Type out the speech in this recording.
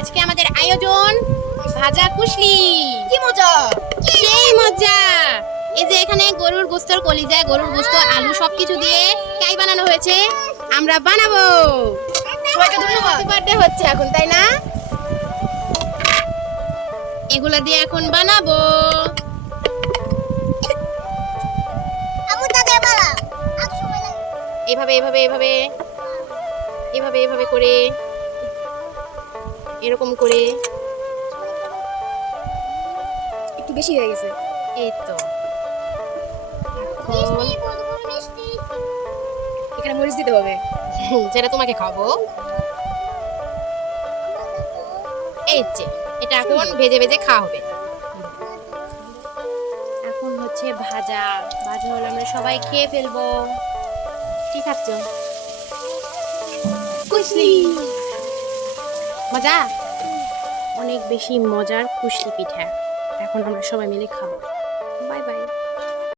আজকে আমাদের আয়োজন ভাজা কুশলি। কি মজা! সেই মজা! এই যে এখানে গরুর গোস্তর কলিজা, গরুর গোস্ত, আলু সবকিছু দিয়ে কাই বানানো হয়েছে। আমরা বানাবো। সবাইকে ধন্যবাদ। হ্যাপি বার্থডে হচ্ছে এখন, তাই না? এগুলা দিয়ে এখন বানাবো। এভাবে এভাবে এভাবে এভাবে এভাবে করে, এরকম করে। একটু বেশি হয়ে গেছে। এই তো এখন এখানে মরিচ দিতে হবে। যেটা তোমাকে খাবো। এই যে এটা এখন ভেজে ভেজে খাওয়া হবে। এখন হচ্ছে ভাজা ভাজা হলে আমরা সবাই খেয়ে ফেলবো। কি খাচ্ছ? কুশলি। মজা, অনেক বেশি মজার কুশলি পিঠা। এখন আমরা সবাই মিলে খাবো। Bye bye.